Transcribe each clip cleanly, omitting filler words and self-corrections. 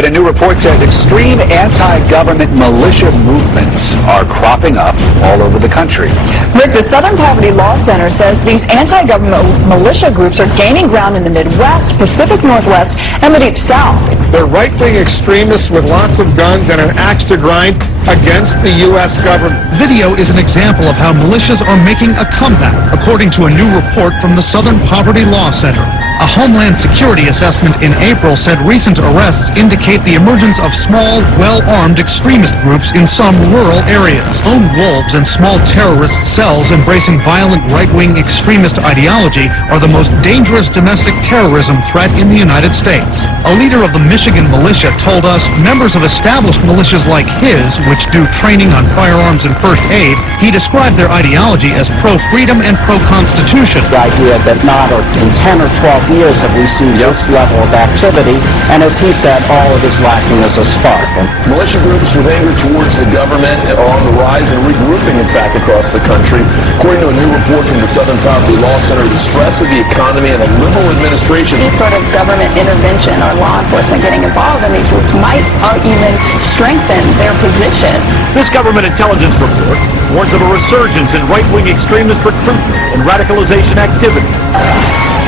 But a new report says extreme anti-government militia movements are cropping up all over the country. Rick, the Southern Poverty Law Center says these anti-government militia groups are gaining ground in the Midwest, Pacific Northwest, and the Deep South. They're right-wing extremists with lots of guns and an axe to grind against the U.S. government. Video is an example of how militias are making a comeback, according to a new report from the Southern Poverty Law Center. A Homeland Security assessment in April said recent arrests indicate the emergence of small, well-armed extremist groups in some rural areas. Lone wolves and small terrorist cells embracing violent right-wing extremist ideology are the most dangerous domestic terrorism threat in the United States. A leader of the Michigan militia told us members of established militias like his, which do training on firearms and first aid, he described their ideology as pro-freedom and pro-constitution. The idea that not in 10 or 12 years have we seen this level of activity, and as he said, all it is lacking is a spark. Militia groups with anger towards the government are on the rise and regrouping, in fact, across the country. According to a new report from the Southern Poverty Law Center, the stress of the economy and a liberal administration. Any sort of government intervention or law enforcement getting involved in these groups might or even strengthen their position. This government intelligence report warns of a resurgence in right-wing extremist recruitment and radicalization activity.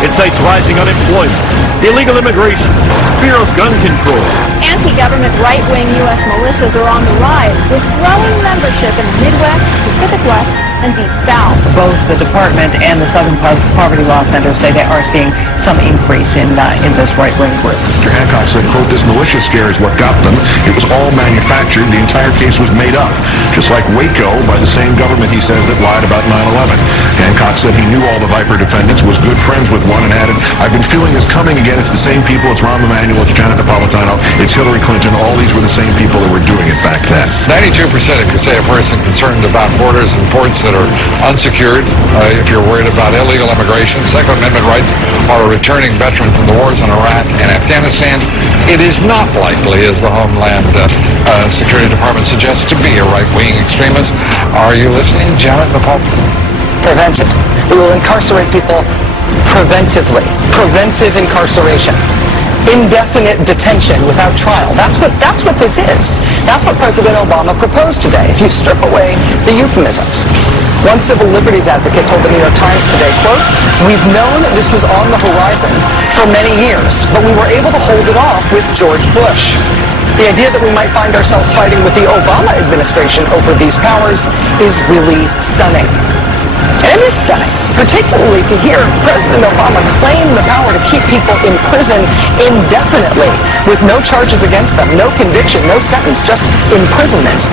It cites rising unemployment, illegal immigration, fear of gun control. Anti-government right-wing U.S. militias are on the rise, with growing membership in the Midwest, Pacific West, and Deep South. Both the department and the Southern Poverty Law Center say they are seeing some increase in those right-wing groups. Mr. Hancock said, quote, "This militia scare is what got them. It was all manufactured. The entire case was made up. Just like Waco by the same government, he says, that lied about 9/11. Hancock said he knew all the Viper defendants, was good friends with one, and added, "I've been feeling this coming again. It's the same people. It's Rahm Emanuel. It's Janet Napolitano. It's Hillary Clinton. All these were the same people that were doing it back then." 92% if you say a person concerned about borders and ports that are unsecured, if you're worried about illegal immigration, Second Amendment rights, or a returning veteran from the wars in Iraq and Afghanistan, it is not likely, as the Homeland Security Department suggests, to be a right-wing extremist. Are you listening, Janet Napolitano? Prevented. We will incarcerate people preventively. Preventive incarceration. Indefinite detention without trial. That's what this is. That's what President Obama proposed today, if you strip away the euphemisms. One civil liberties advocate told the New York Times today, quote, "We've known that this was on the horizon for many years, but we were able to hold it off with George Bush. The idea that we might find ourselves fighting with the Obama administration over these powers is really stunning." And it is stunning, particularly to hear President Obama claim the power to keep people in prison indefinitely with no charges against them, no conviction, no sentence, just imprisonment.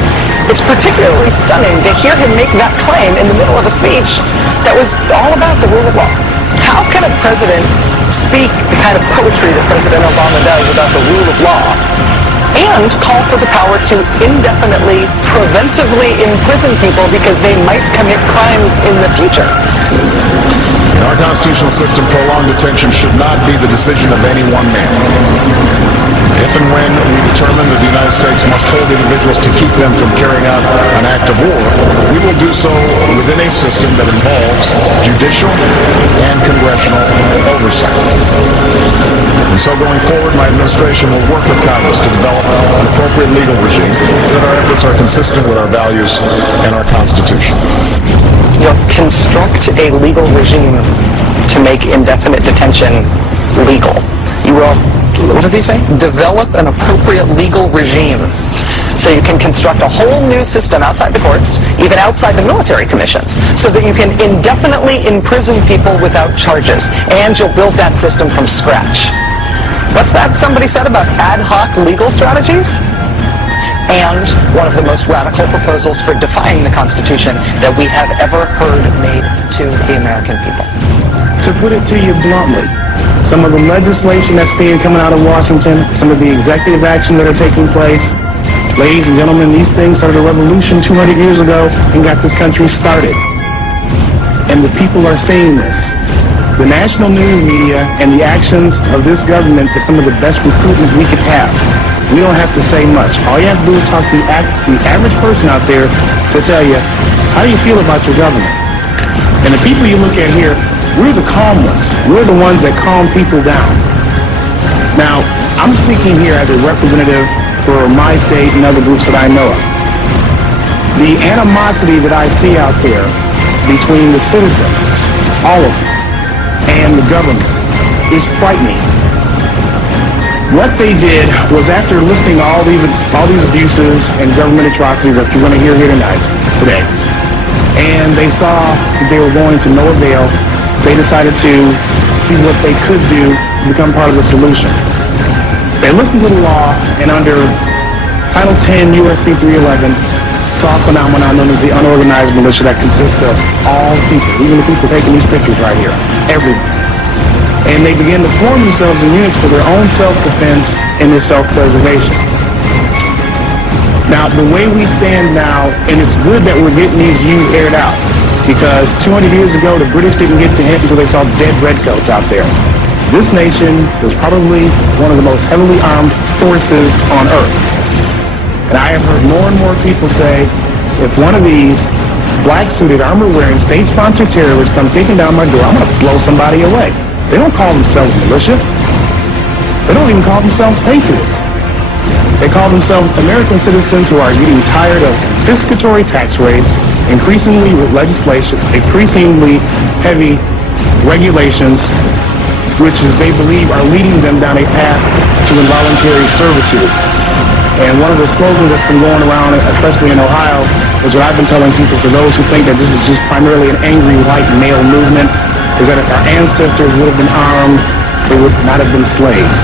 It's particularly stunning to hear him make that claim in the middle of a speech that was all about the rule of law. How can a president speak the kind of poetry that President Obama does about the rule of law and call for the power to indefinitely, preventively imprison people because they might commit crimes in the future? In our constitutional system, prolonged detention should not be the decision of any one man. If and when we determine that the United States must hold individuals to keep them from carrying out an act of war, we will do so within a system that involves judicial and congressional oversight. And so going forward, my administration will work with Congress to develop an appropriate legal regime so that our efforts are consistent with our values and our Constitution. You'll construct a legal regime to make indefinite detention legal. You will, what does he say? Develop an appropriate legal regime. So you can construct a whole new system outside the courts, even outside the military commissions, so that you can indefinitely imprison people without charges. And you'll build that system from scratch. What's that somebody said about ad hoc legal strategies? And one of the most radical proposals for defying the Constitution that we have ever heard made to the American people. To put it to you bluntly, some of the legislation that's coming out of Washington, some of the executive action that are taking place, ladies and gentlemen, these things started a revolution 200 years ago and got this country started. And the people are seeing this. The national news media and the actions of this government is some of the best recruitment we could have. We don't have to say much. All you have to do is talk to the average person out there to tell you, how do you feel about your government? And the people you look at here, we're the calm ones. We're the ones that calm people down. Now, I'm speaking here as a representative for my state and other groups that I know of. The animosity that I see out there between the citizens, all of them, and the government is frightening. What they did was, after listing all these abuses and government atrocities that you're going to hear here today, and they saw that they were going to no avail, they decided to see what they could do to become part of the solution. They looked into the law, and under Title 10 U.S.C. 311, saw a phenomenon known as the unorganized militia that consists of all people, even the people taking these pictures right here, everyone. And they began to form themselves in units for their own self-defense and their self-preservation. Now, the way we stand now, and it's good that we're getting these views aired out, because 200 years ago, the British didn't get the hint until they saw dead redcoats out there. This nation is probably one of the most heavily armed forces on Earth. And I have heard more and more people say, if one of these black-suited, armor-wearing, state-sponsored terrorists come kicking down my door, I'm going to blow somebody away. They don't call themselves militia. They don't even call themselves patriots. They call themselves American citizens who are getting tired of confiscatory tax rates, increasingly legislation, increasingly heavy regulations, which is they believe are leading them down a path to involuntary servitude. And one of the slogans that's been going around, especially in Ohio, is what I've been telling people, for those who think that this is just primarily an angry white male movement, is that if our ancestors would have been armed, they would not have been slaves.